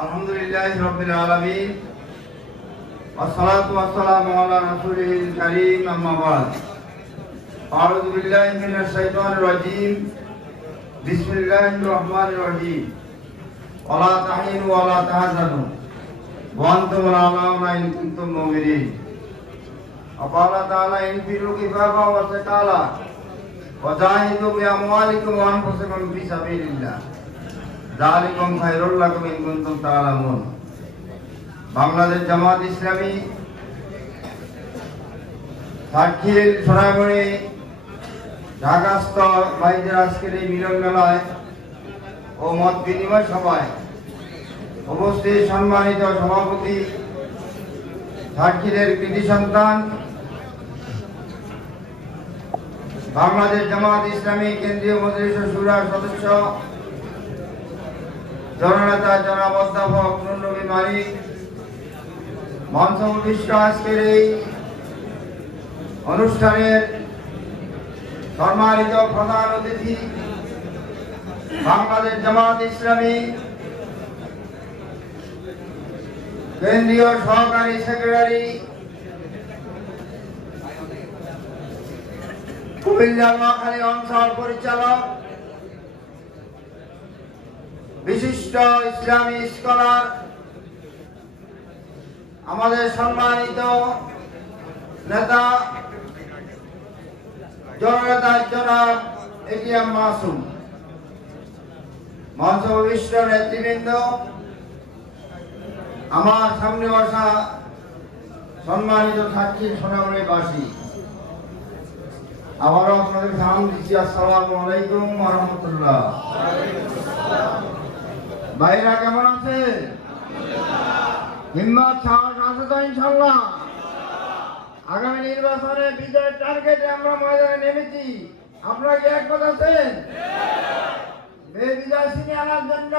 আলহামদুলিল্লাহি রাব্বিল আলামিন والصلاة والسلام على رسوله الكريم أما بعد أعوذ بالله من الشيطان الرجيم بسم الله الرحمن الرحيم ولا تهينوا ولا تحزنوا وأنتم الأعلون إن كنتم مؤمنين وقال تعالى انفروا خفافا وثقالا وجاهدوا بأموالكم وأنفسكم في سبيل الله জালিকুম খায়রুল লাকুম ইন কুনতুম তাআলামুন। বাংলাদেশ জামাত ইসলামী সাক্ষীর সোনামণি ঢাকাস্থ বাইদের আজকের এই মিলন মেলায় ও মত বিনিময় সভায় উপস্থিত সম্মানিত সভাপতি সাক্ষীদের কৃতি সন্তান, বাংলাদেশ জামাত ইসলামী কেন্দ্রীয় মন্ত্রী সুরার সদস্য জননেতা জনাব অধ্যাপক নুরনবী মালিক, মঞ্চ বিশ্ব আজকের এই অনুষ্ঠানের সম্মানিত প্রধান অতিথি, বাংলাদেশ জামাত ইসলামী, কেন্দ্রীয় সহকারী সেক্রেটারি কুমিল্লা নোয়াখালী অঞ্চল পরিচালক, বিশিষ্ট ইসলামী স্কলার, আমাদের সম্মানিত নেতা জননেতা জনাব এটিএম মাসুম বিশিষ্ট নেতৃবৃন্দ, আমার সামনে বসা সম্মানিত সাক্ষী সোনামণিবাসী আবারও আপনাদের সালাম দিচ্ছি, আসসালামু আলাইকুম রাহমাতুল্লাহ। ভাইরা কেমন আছে হিম্মত, সাহস আছে তো ইনশাল্লাহ আগামী নির্বাচনে বিজয়ের টার্গেটে আমরা ময়দানে নেমেছি। আপনারা কি একমত আছেন? বিজয় ছিনিয়ে আনার জন্য,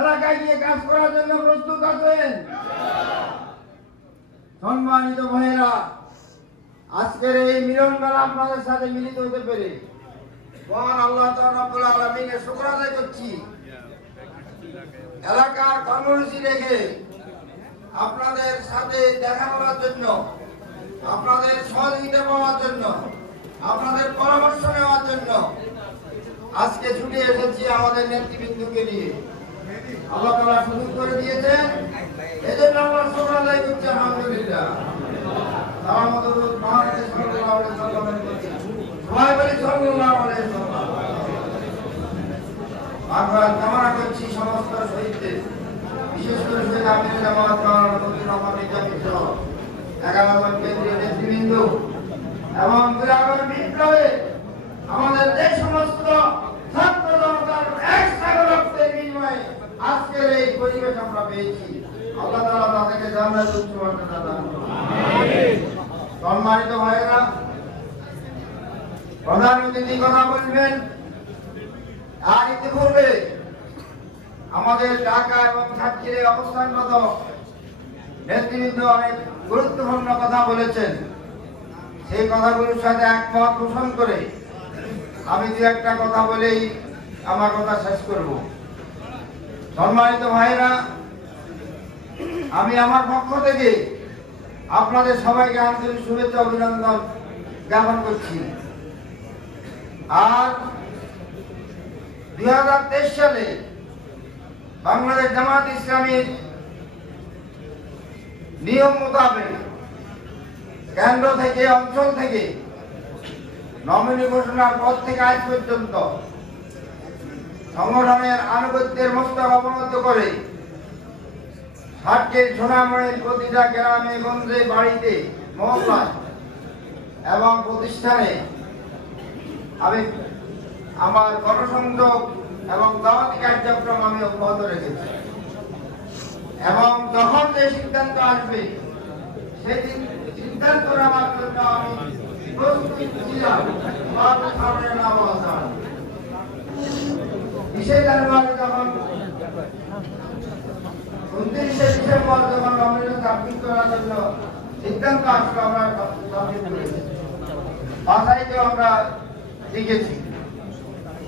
এলাকায় গিয়ে কাজ করার জন্য প্রস্তুত আছেন? সম্মানিত ভাইয়েরা, আজকের এই মিলন মেলা আপনাদের সাথে মিলিত হতে পেরে। মহান আল্লাহ রব্বুল আলমিনের শুক্র আদায় করছি। এলাকার কর্মসূচি রেখে আপনাদের সাথে দেখা করার জন্য, আপনাদের সহযোগিতা পাওয়ার জন্য, আপনাদের পরামর্শ নেওয়ার জন্য আজকে ছুটে এসেছি আমাদের নেতৃবৃন্দকে নিয়ে। আল্লাহ তালা সুযোগ করে দিয়েছেন। এজন্য আমরা আদায় করছি আলহামদুলিল্লাহ। সবাই বলি সাল্লাম আমরা কামনা করছি সমস্ত শহীদদের। বিশেষ করে শহীদ আমির জামাত এগারো জন কেন্দ্রীয় নেতৃবৃন্দ এবং বিরাগর বিপ্লবে আমাদের যে সমস্ত ছাত্র জনতার এক সাগর রক্তের বিনিময়ে আজকের এই পরিবেশ আমরা পেয়েছি। আল্লাহ তাআলা তাদেরকে জান্নাত উচ্চ মর্যাদা দান সম্মানিত ভাইয়েরা, প্রধান অতিথি কথা বলবেন আর ইতিপূর্বে আমাদের ঢাকা এবং সাক্ষীরে অবস্থানরত নেতৃবৃন্দ অনেক গুরুত্বপূর্ণ কথা বলেছেন। সেই কথাগুলোর সাথে একমত পোষণ করে আমি দু একটা কথা বলেই আমার কথা শেষ করব। সম্মানিত ভাইরা আমি আমার পক্ষ থেকে আপনাদের সবাইকে আন্তরিক শুভেচ্ছা অভিনন্দন জ্ঞাপন করছি। আর দুই সালে বাংলাদেশ জামাত ইসলামীর নিয়ম মোতাবেক কেন্দ্র থেকে, অঞ্চল থেকে নমিনি ঘোষণার পর থেকে আজ পর্যন্ত সংগঠনের আনুগত্যের মস্তক অবনত করে ষাটকে সোনামণির প্রতিটা গ্রামে, গঞ্জে, বাড়িতে, মহল্লায় এবং প্রতিষ্ঠানে আমি আমার গণসংযোগ এবং দাওয়াতি কার্যক্রম আমি অব্যাহত রেখেছি। এবং যখন যে সিদ্ধান্ত আসবে সেদিন সিদ্ধান্ত নেওয়ার জন্য আমি প্রস্তুত ছিলাম সিদ্ধান্ত আসলো, আমরা তারিখে আমরা লিখেছি।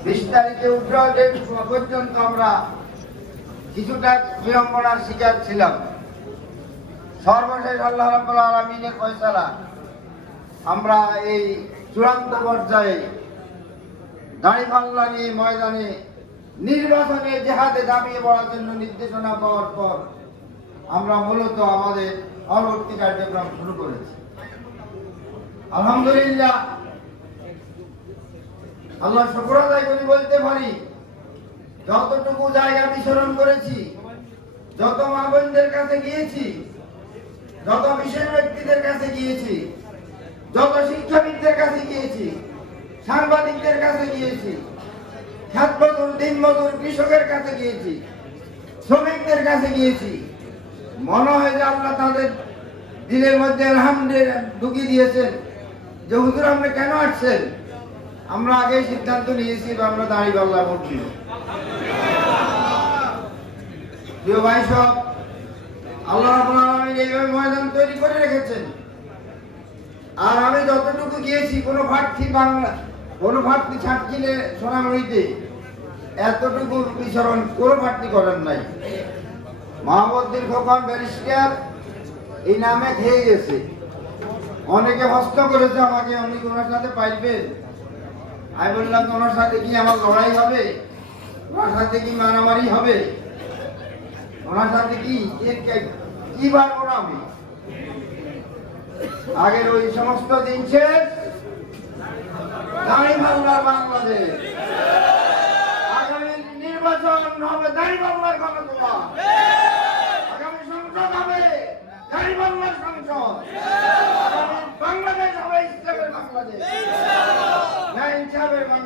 বিশ তারিখে উইথড্র পর্যন্ত আমরা কিছুটা বিড়ম্বনার শিকার ছিলাম। সর্বশেষ আল্লাহ রাব্বুল আলামিনের ফয়সালা। আমরা এই চূড়ান্ত পর্যায়ে দাঁড়িপাল্লা নিয়ে ময়দানে নির্বাচনে জেহাদে দাবিয়ে পড়ার জন্য নির্দেশনা পাওয়ার পর আমরা মূলত আমাদের পরবর্তী কার্যক্রম শুরু করেছি। আলহামদুলিল্লাহ আল্লাহ শুকর আদায় করি বলতে পারি, যতটুকু জায়গা বিচরণ করেছি, যত মা বোনদের কাছে গিয়েছি, যত বিশেষ ব্যক্তিদের কাছে গিয়েছি, যত শিক্ষাবিদদের কাছে গিয়েছি, সাংবাদিকদের কাছে গিয়েছি খাত মজুর দিন মজুর কৃষকের কাছে গিয়েছি, শ্রমিকদের কাছে গিয়েছি, মনে হয় যে আল্লাহ তাদের দিলের মধ্যে আলহামদুলিল্লাহ ঢুকিয়ে দিয়েছেন যে হুজুর আপনি কেন আসছেন? আমরা আগে সিদ্ধান্ত নিয়েছি বা আমরা দাঁড়িয়ে দিব। প্রিয় ভাই এইভাবে ময়দান তৈরি করে রেখেছেন। আর আমি যতটুকু গিয়েছি, কোনো বাংলা, কোনো ছাড়ছিলে এতটুকু কোনো করেন নাই। ব্যারিস্টার এই নামে গেছে। অনেকে হস্ত করেছে আমাকে উনি ওনার সাথে পাইবেন আমি বললাম, তোমার সাথে কি আমার লড়াই হবে? ওনার সাথে কি মারামারি হবে? ওনার সাথে কি কে- কে- কি পারব না আমি আগের ওই সমস্ত দিন শেষ। দাঁড়ি বাংলার বাংলাদেশ। আগামী নির্বাচন হবে দাঁড়ি বাংলার গণতন্ত্র আগামী সংসদ হবে দাঁড়ি বাংলার সংসদ আগামী বাংলাদেশ হবে ইসলামের বাংলাদেশ না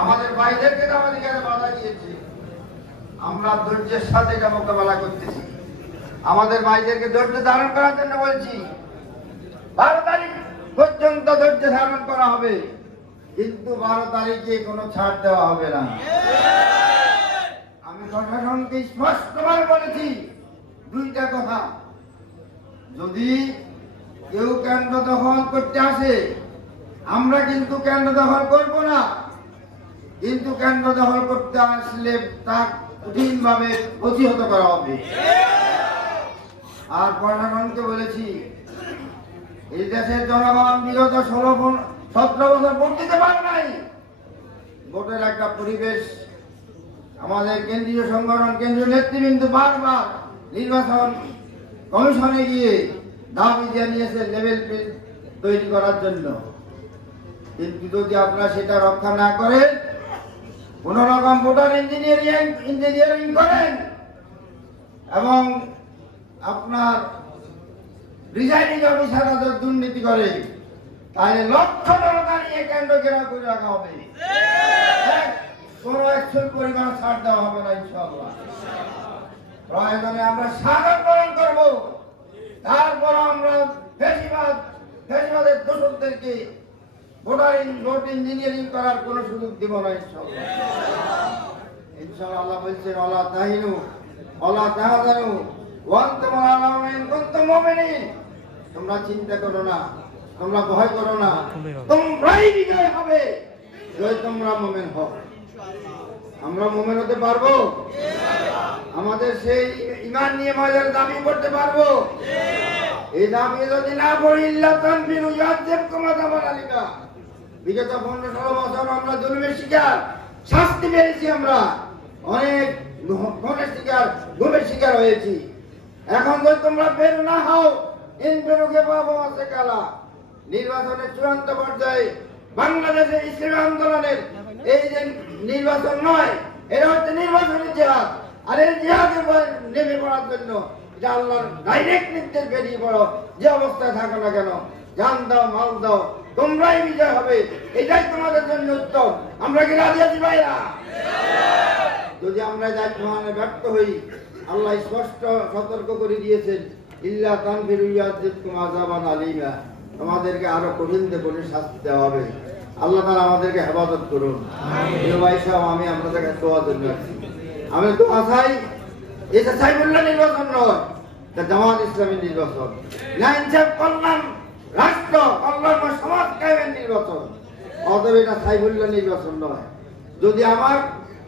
আমাদের ভাইদেরকে কাছে বাধা দিয়েছে। আমরা ধৈর্যের সাথে এটা মোকাবেলা করতেছি। আমাদের ভাইদেরকে ধৈর্য ধারণ করার জন্য বলছি বারো তারিখ পর্যন্ত ধৈর্য ধারণ করা হবে, কিন্তু বারো তারিখে কোনো ছাড় দেওয়া হবে না। আমি প্রশাসনকে স্পষ্টভাবে বলেছি, দুইটা কথা। যদি কেউ কেন্দ্র দখল করতে আসে, আমরা কিন্তু কেন্দ্র দখল করব না। কিন্তু কেন্দ্র দখল করতে আসলে তা কঠিনভাবে প্রতিহত করা হবে। আর প্রশাসনকে বলেছি, এই দেশের জনগণ বিগত ষোলো সতেরো বছর ভোট দিতে পারে নাই। ভোটের একটা পরিবেশ আমাদের কেন্দ্রীয় সংগঠন, কেন্দ্রীয় নেতৃবৃন্দ বারবার নির্বাচন কমিশনে গিয়ে দাবি জানিয়েছে লেভেল তৈরি করার জন্য। কিন্তু যদি আপনারা সেটা রক্ষা না করেন কোন রকম ইঞ্জিনিয়ারিং ইঞ্জিনিয়ারিং করেন। এবং আপনার প্রিজাইডিং অফিসাররা যদি দুর্নীতি করে। তাহলে লক্ষ টাকা নিয়ে কেন্দ্র ঘেরাও করে রাখা হবে। এক, কোনো অ্যাকশন পরিমাণ ছাড় দেওয়া হবে না ইনশাআল্লাহ। প্রয়োজনে আমরা সাগর গ্রহণ করব। তারপর আমরা ফেসিবাদ ফেসিবাদের দোষকদেরকে ভোটার ভোট ইঞ্জিনিয়ারিং করার কোনো সুযোগ দিব না, ইনশাআল্লাহ। ইনশাআল্লাহ আল্লাহ বলছেন আল্লাহ তাহিনু আল্লাহ তাহাদানু ওয়ান তোমার আলামিন কুনতুম মুমিনিন। তোমরা চিন্তা করো না, তোমরা ভয় করো না, তোমরাই বিজয় হবে যদি তোমরা মুমিন হও। আমরা মুমিন হতে পারব? আমাদের সেই ইমান নিয়ে মজার দাবি করতে পারব? এই দাবি যদি না পড়ি, ইল্লা তানফিরু ইয়াজিবকুম আযাবান আলিকা বিগত পনেরো ষোলো বছর আমরা জুলুমের শিকার, শাস্তি পেয়েছি আমরা। অনেক ঘনের শিকার ঘুমের শিকার হয়েছি। এখন যদি তোমরা বের না হও ইন বেরোকে পাবো আছে কালা। নির্বাচনের চূড়ান্ত পর্যায়ে বাংলাদেশের ইসলামী আন্দোলনের এই যে নির্বাচন নয়, এটা হচ্ছে নির্বাচনী জেহাদ। আর এই জেহাদে নেমে পড়ার জন্য এটা আল্লাহর ডাইরেক্ট নির্দেশ বেরিয়ে পড়ো। যে অবস্থায় থাকো না কেন, জান দাও, মাল দাও তোমরাই বিজয় হবে। এটাই তোমাদের জন্য উত্তম। আমরা কি রাজি আছি ভাইরা? যদি আমরা দায়িত্ব পালনে ব্যর্থ হই আল্লাহ স্পষ্ট সতর্ক করে দিয়েছেন ইল্লা তানফিরু আযাবান আলিমা। তোমাদেরকে আরও কঠিন কঠিন শাস্তি দেওয়া হবে। আল্লাহ তাআলা আমাদেরকে হেফাজত করুন। ভাই সাহেব আমি আপনাদের কাছে দোয়া জন্য আছি। আমি দোয়া চাই এটা সাইবুল্লাহ নির্বাচন নয় জামাত ইসলামী নির্বাচন। না ইনসাফ কল্যাণ রাষ্ট্র কল্যাণ কায়েমের নির্বাচন। অতএব এটা সাইবুল্লাহ নির্বাচন নয়। যদি আমার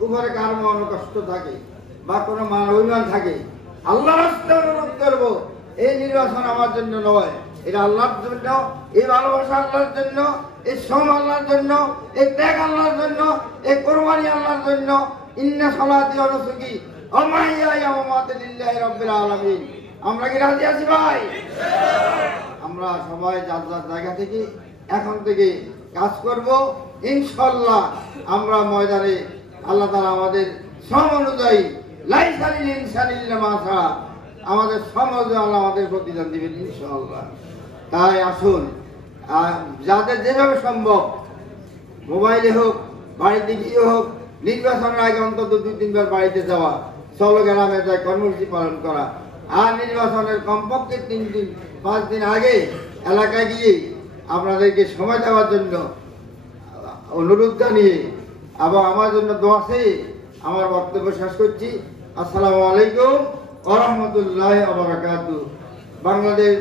উপরে কার মন কষ্ট থাকে বা কোনো মান অভিমান থাকে আল্লাহ রাস্তা অনুরোধ করব, এই নির্বাচন আমার জন্য নয়। এটা আল্লাহর জন্য, এই ভালোবাসা আল্লাহর জন্য, এই শ্রম আল্লাহর জন্য, এই ত্যাগ আল্লাহর জন্য, এই কোরবানি আল্লাহর জন্য। ইন্না সলাতি অনুসুকি আমরা কি রাজি আছি ভাই? আমরা সবাই যার যার জায়গা থেকে এখন থেকে কাজ করব। ইনশাল্লাহ আমরা ময়দানে আল্লাহ তালা আমাদের শ্রম অনুযায়ী লাইসালিল ইনসানিল্লা মাসা আমাদের আল্লাহ আমাদের প্রতিদান দিবেন ইনশাল্লাহ তাই আসুন যাদের যেভাবে সম্ভব মোবাইলে হোক, বাড়িতে গিয়ে হোক, নির্বাচনের আগে অন্তত দুই তিনবার বাড়িতে যাওয়া চলো গ্রামে যায় কর্মসূচি পালন করা, আর নির্বাচনের কমপক্ষে তিন দিন, পাঁচ দিন আগে এলাকায় গিয়ে আপনাদেরকে সময় দেওয়ার জন্য অনুরোধ জানিয়ে আবার আমার জন্য দোয়া চেয়ে আমার বক্তব্য শেষ করছি। আসসালামু আলাইকুম ওরহমতুল্লাহ বাংলাদেশ